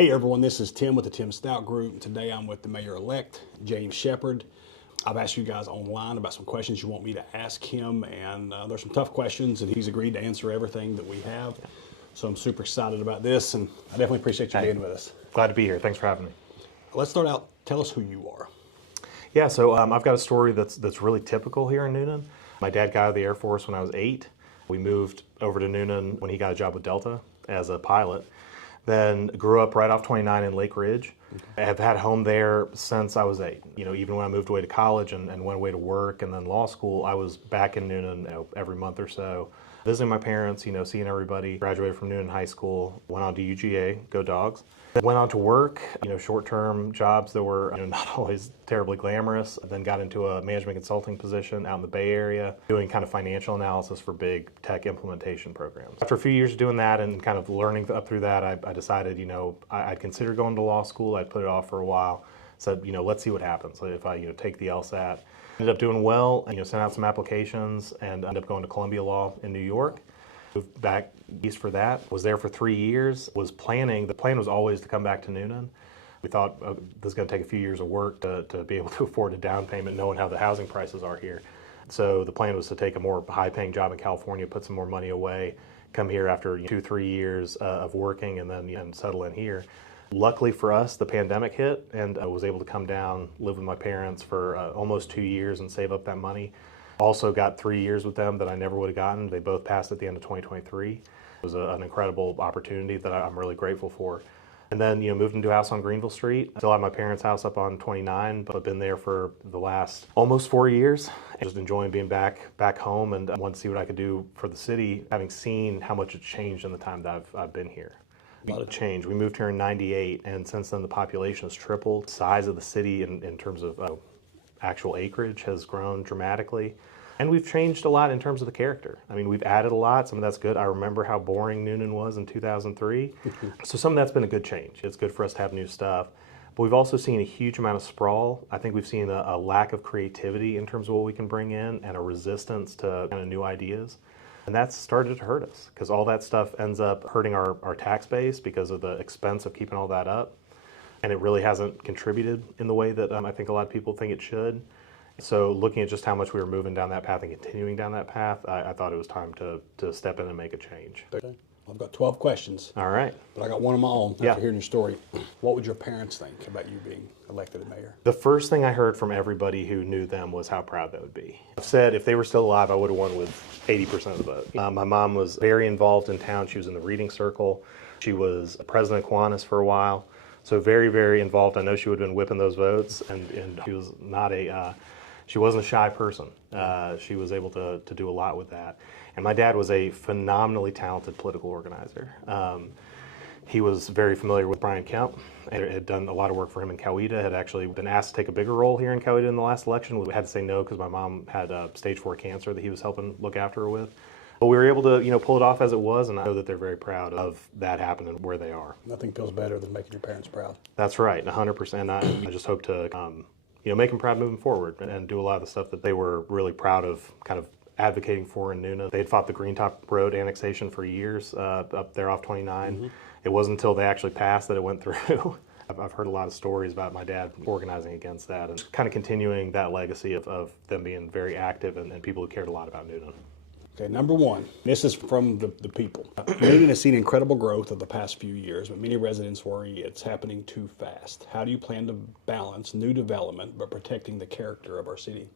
Hey everyone, this is Tim with the Tim Stout Group. Today I'm with the Mayor-elect, James Shepherd. I've asked you guys online about some questions you want me to ask him, and there's some tough questions, and he's agreed to answer everything that we have. So I'm super excited about this, and I definitely appreciate you being with us. Glad to be here. Thanks for having me. Let's start out. Tell us who you are. Yeah, so I've got a story that's really typical here in Newnan. My dad got out of the Air Force when I was 8. We moved over to Newnan when he got a job with Delta as a pilot. Then grew up right off 29 in Lake Ridge. I have had a home there since I was 8. You know, even when I moved away to college and went away to work and then law school, I was back in Newnan every month or so, visiting my parents, seeing everybody. Graduated from Newnan High School, went on to UGA, go Dogs. Then went on to work, short-term jobs that were not always terribly glamorous. Then got into a management consulting position out in the Bay Area, doing kind of financial analysis for big tech implementation programs. After a few years doing that and kind of learning up through that, I decided, I'd consider going to law school. I'd put it off for a while. Said, let's see what happens if I, take the LSAT. Ended up doing well, and sent out some applications, and ended up going to Columbia Law in New York. Moved back east for that, was there for 3 years, the plan was always to come back to Newnan. We thought this was going to take a few years of work to be able to afford a down payment, knowing how the housing prices are here. So the plan was to take a more high-paying job in California, put some more money away, come here after 2-3 years of working, and then settle in here. Luckily for us, the pandemic hit, and I was able to come down, live with my parents for almost 2 years and save up that money. Also got 3 years with them that I never would have gotten. They both passed at the end of 2023. It was an incredible opportunity that I'm really grateful for. And then, moved into a house on Greenville Street. Still have my parents' house up on 29, but I've been there for the last almost 4 years. Just enjoying being back home, and I want to see what I could do for the city, having seen how much it's changed in the time that I've been here. A lot of change. We moved here in '98, and since then the population has tripled. The size of the city in terms of actual acreage has grown dramatically. And we've changed a lot in terms of the character. I mean, we've added a lot. Some of that's good. I remember how boring Newnan was in 2003. So some of that's been a good change. It's good for us to have new stuff. But we've also seen a huge amount of sprawl. I think we've seen a lack of creativity in terms of what we can bring in, and a resistance to kind of new ideas. And that's started to hurt us, because all that stuff ends up hurting our tax base because of the expense of keeping all that up. And it really hasn't contributed in the way that I think a lot of people think it should. So looking at just how much we were moving down that path and continuing down that path, I thought it was time to step in and make a change. Okay. I've got 12 questions. All right. But I got one of my own after Yeah. hearing your story. What would your parents think about you being elected as mayor? The first thing I heard from everybody who knew them was how proud they would be. I've said if they were still alive, I would have won with 80% of the vote. My mom was very involved in town. She was in the reading circle. She was president of Kiwanis for a while. So very, very involved. I know she would have been whipping those votes, and she was not she wasn't a shy person. She was able to do a lot with that. And my dad was a phenomenally talented political organizer. He was very familiar with Brian Kemp and had done a lot of work for him in Coweta, had actually been asked to take a bigger role here in Coweta in the last election. We had to say no because my mom had stage 4 cancer that he was helping look after her with. But we were able to, pull it off as it was, and I know that they're very proud of that happening where they are. Nothing feels better than making your parents proud. That's right, 100%. I just hope to, make them proud moving forward and do a lot of the stuff that they were really proud of, kind of advocating for in Newnan. They had fought the Greentop Road annexation for years up there off 29. Mm-hmm. It wasn't until they actually passed that it went through. I've heard a lot of stories about my dad organizing against that and kind of continuing that legacy of them being very active and people who cared a lot about Newnan. Okay, number one, this is from the people. Newnan has seen incredible growth of the past few years, but many residents worry it's happening too fast. How do you plan to balance new development but protecting the character of our city?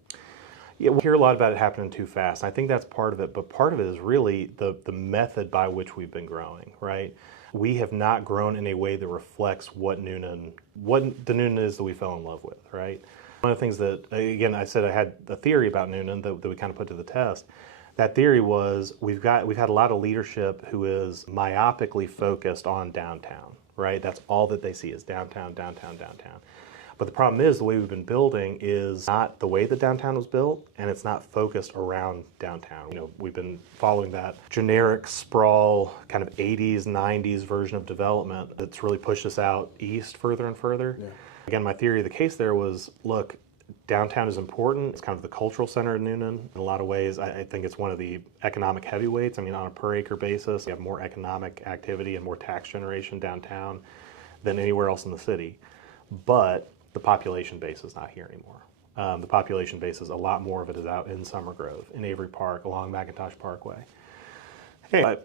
Yeah, we hear a lot about it happening too fast. I think that's part of it, but part of it is really the method by which we've been growing, right? We have not grown in a way that reflects what the Newnan is that we fell in love with, right? One of the things that, again, I said I had a theory about Newnan that we kind of put to the test. That theory was we've had a lot of leadership who is myopically focused on downtown, right? That's all that they see is downtown, downtown, downtown. But the problem is the way we've been building is not the way that downtown was built, and it's not focused around downtown. We've been following that generic sprawl kind of 80s, 90s version of development that's really pushed us out east further and further. Yeah. Again, my theory of the case there was, look, downtown is important. It's kind of the cultural center of Newnan. In a lot of ways, I think it's one of the economic heavyweights. I mean, on a per acre basis, you have more economic activity and more tax generation downtown than anywhere else in the city, but the population base is not here anymore. The population base is a lot more of it is out in Summer Grove, in Avery Park, along McIntosh Parkway. Hey,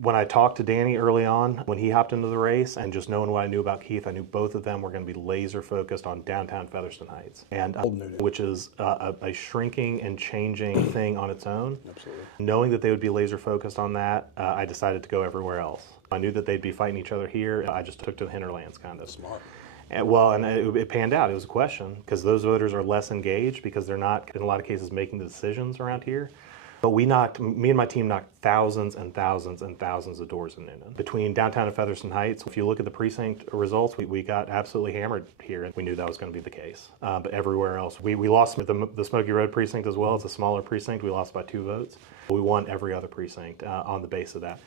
when I talked to Danny early on, when he hopped into the race, and just knowing what I knew about Keith, I knew both of them were going to be laser focused on downtown Featherston Heights, and which is a shrinking and changing thing on its own. Absolutely. Knowing that they would be laser focused on that, I decided to go everywhere else. I knew that they'd be fighting each other here. I just took to the hinterlands, kind of. Smart. And it panned out. It was a question, because those voters are less engaged because they're not, in a lot of cases, making the decisions around here. But me and my team knocked thousands and thousands and thousands of doors in Newnan. Between downtown and Featherston Heights, if you look at the precinct results, we got absolutely hammered here, and we knew that was going to be the case. But everywhere else, we lost the Smoky Road precinct as well. It's a smaller precinct. We lost by 2 votes. We won every other precinct on the base of that.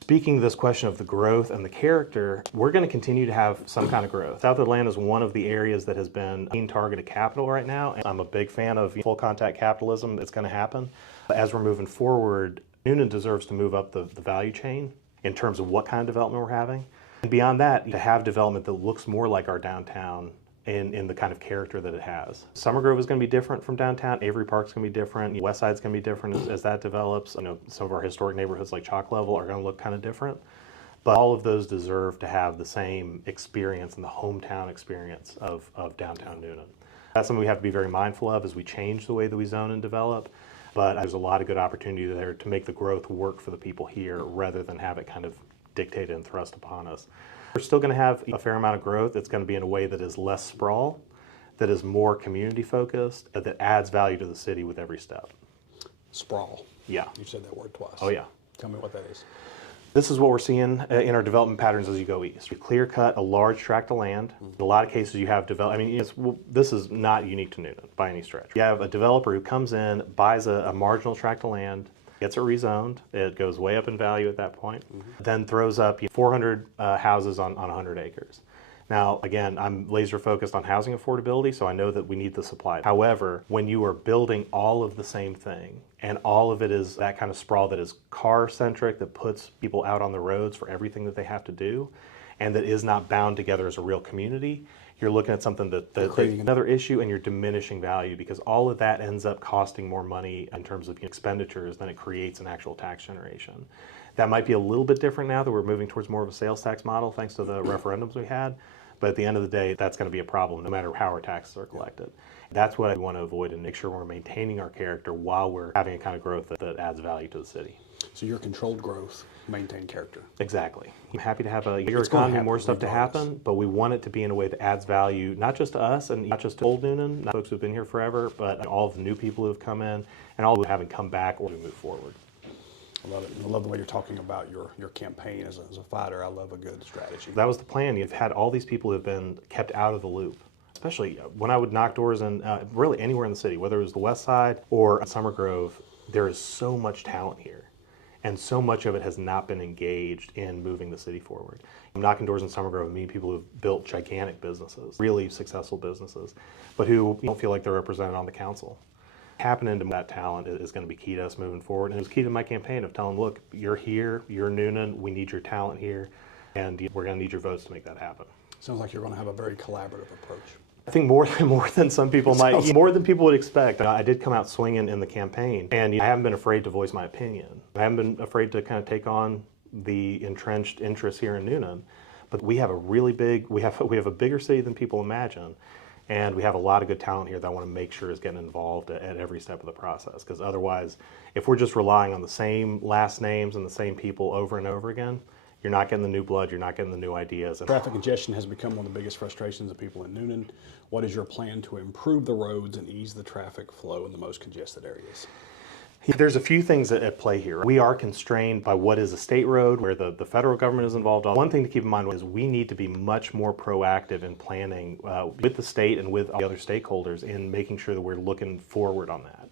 Speaking of this question of the growth and the character, we're going to continue to have some kind of growth. South Atlanta is one of the areas that has been being targeted capital right now, and I'm a big fan of full contact capitalism. It's going to happen. As we're moving forward, Newnan deserves to move up the value chain in terms of what kind of development we're having. And beyond that, to have development that looks more like our downtown in the kind of character that it has. Summer Grove is going to be different from downtown. Avery Park's going to be different. West Side's going to be different as that develops. Some of our historic neighborhoods like Chalk Level are going to look kind of different. But all of those deserve to have the same experience and the hometown experience of downtown Newnan. That's something we have to be very mindful of as we change the way that we zone and develop. But there's a lot of good opportunity there to make the growth work for the people here rather than have it kind of dictated and thrust upon us. We're still going to have a fair amount of growth. It's going to be in a way that is less sprawl, that is more community focused, that adds value to the city with every step. Sprawl. Yeah. You said that word twice. Oh, yeah. Tell me what that is. This is what we're seeing in our development patterns as you go east. You clear cut a large tract of land. In a lot of cases you have this is not unique to Newnan by any stretch. You have a developer who comes in, buys a marginal tract of land, gets it rezoned. It goes way up in value at that point. Then throws up 400 houses on 100 acres. Now, again, I'm laser focused on housing affordability, so I know that we need the supply. However, when you are building all of the same thing, and all of it is that kind of sprawl that is car-centric, that puts people out on the roads for everything that they have to do, and that is not bound together as a real community, you're looking at something that's another issue, and you're diminishing value, because all of that ends up costing more money in terms of expenditures than it creates an actual tax generation. That might be a little bit different now that we're moving towards more of a sales tax model thanks to the referendums we had. But at the end of the day, that's going to be a problem no matter how our taxes are collected. That's what I want to avoid and make sure we're maintaining our character while we're having a kind of growth that adds value to the city. So your controlled growth, maintain character. Exactly. I'm happy to have a bigger economy, more stuff to happen, but we want it to be in a way that adds value, not just to us and not just to old Newnan, not folks who've been here forever, but all of the new people who have come in and all who haven't come back or to move forward. I love it. I love the way you're talking about your campaign as a fighter. I love a good strategy. That was the plan. You've had all these people who have been kept out of the loop, especially when I would knock doors in really anywhere in the city, whether it was the West Side or Summer Grove. There is so much talent here, and so much of it has not been engaged in moving the city forward. I'm knocking doors in Summer Grove and meeting people who have built gigantic businesses, really successful businesses, but who don't feel like they're represented on the council. Tapping into that talent is going to be key to us moving forward. And it was key to my campaign of telling them, look, you're here, you're Newnan, we need your talent here, and we're going to need your votes to make that happen. Sounds like you're going to have a very collaborative approach. I think more than some people might, more than people would expect. I did come out swinging in the campaign, and I haven't been afraid to voice my opinion. I haven't been afraid to kind of take on the entrenched interests here in Newnan. But we have a really big, we have a bigger city than people imagine. And we have a lot of good talent here that I want to make sure is getting involved at every step of the process. Because otherwise, if we're just relying on the same last names and the same people over and over again, you're not getting the new blood, you're not getting the new ideas. Traffic congestion has become one of the biggest frustrations of people in Newnan. What is your plan to improve the roads and ease the traffic flow in the most congested areas? There's a few things at play here. We are constrained by what is a state road, where the federal government is involved. One thing to keep in mind is we need to be much more proactive in planning with the state and with the other stakeholders in making sure that we're looking forward on that.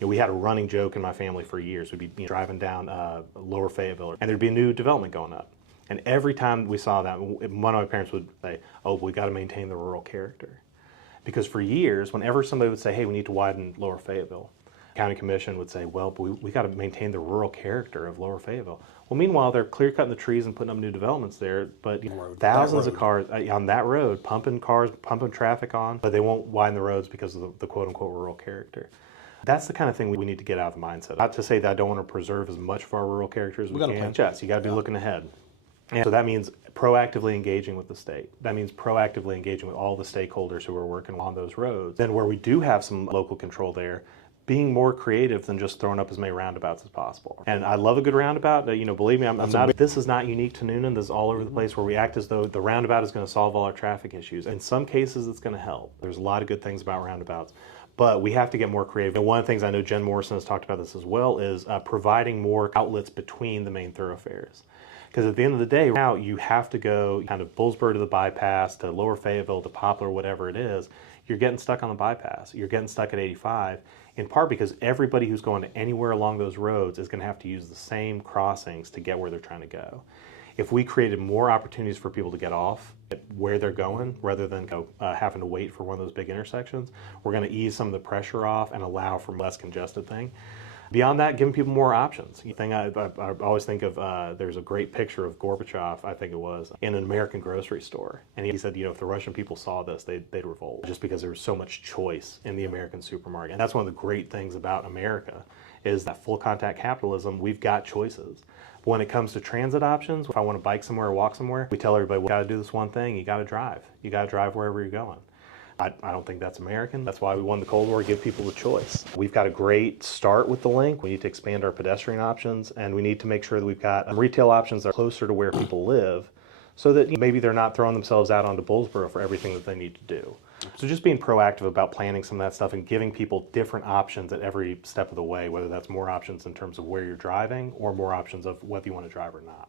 We had a running joke in my family for years. We'd be driving down Lower Fayetteville, and there'd be a new development going up. And every time we saw that, one of my parents would say, oh, we got to maintain the rural character. Because for years, whenever somebody would say, hey, we need to widen Lower Fayetteville, County Commission would say, well, but we got to maintain the rural character of Lower Fayetteville. Well, meanwhile, they're clear cutting the trees and putting up new developments there, but thousands of cars on that road, pumping traffic on, but they won't widen the roads because of the quote unquote rural character. That's the kind of thing we need to get out of the mindset. Not to say that I don't want to preserve as much of our rural character as we can. Yes, you got to be looking ahead. And so that means proactively engaging with the state. That means proactively engaging with all the stakeholders who are working on those roads. Then where we do have some local control there, being more creative than just throwing up as many roundabouts as possible. And I love a good roundabout. Believe me, this is not unique to Newnan. This is all over the place where we act as though the roundabout is going to solve all our traffic issues. In some cases, it's going to help. There's a lot of good things about roundabouts. But we have to get more creative. And one of the things I know Jen Morrison has talked about this as well is providing more outlets between the main thoroughfares. Because at the end of the day, now you have to go kind of Bullsburg to the bypass, to Lower Fayetteville, to Poplar, whatever it is. You're getting stuck on the bypass. You're getting stuck at 85, in part because everybody who's going to anywhere along those roads is going to have to use the same crossings to get where they're trying to go. If we created more opportunities for people to get off at where they're going, rather than having to wait for one of those big intersections, we're going to ease some of the pressure off and allow for a less congested thing. Beyond that, giving people more options. I always think of, there's a great picture of Gorbachev, I think it was, in an American grocery store. And he said, if the Russian people saw this, they'd revolt, just because there was so much choice in the American supermarket. And that's one of the great things about America, is that full contact capitalism, we've got choices. But when it comes to transit options, if I want to bike somewhere or walk somewhere, we tell everybody, well, you got to do this one thing, you got to drive. You got to drive wherever you're going. I don't think that's American. That's why we won the Cold War, give people the choice. We've got a great start with the link. We need to expand our pedestrian options, and we need to make sure that we've got retail options that are closer to where people live, so that maybe they're not throwing themselves out onto Bullsboro for everything that they need to do. So just being proactive about planning some of that stuff and giving people different options at every step of the way, whether that's more options in terms of where you're driving or more options of whether you want to drive or not.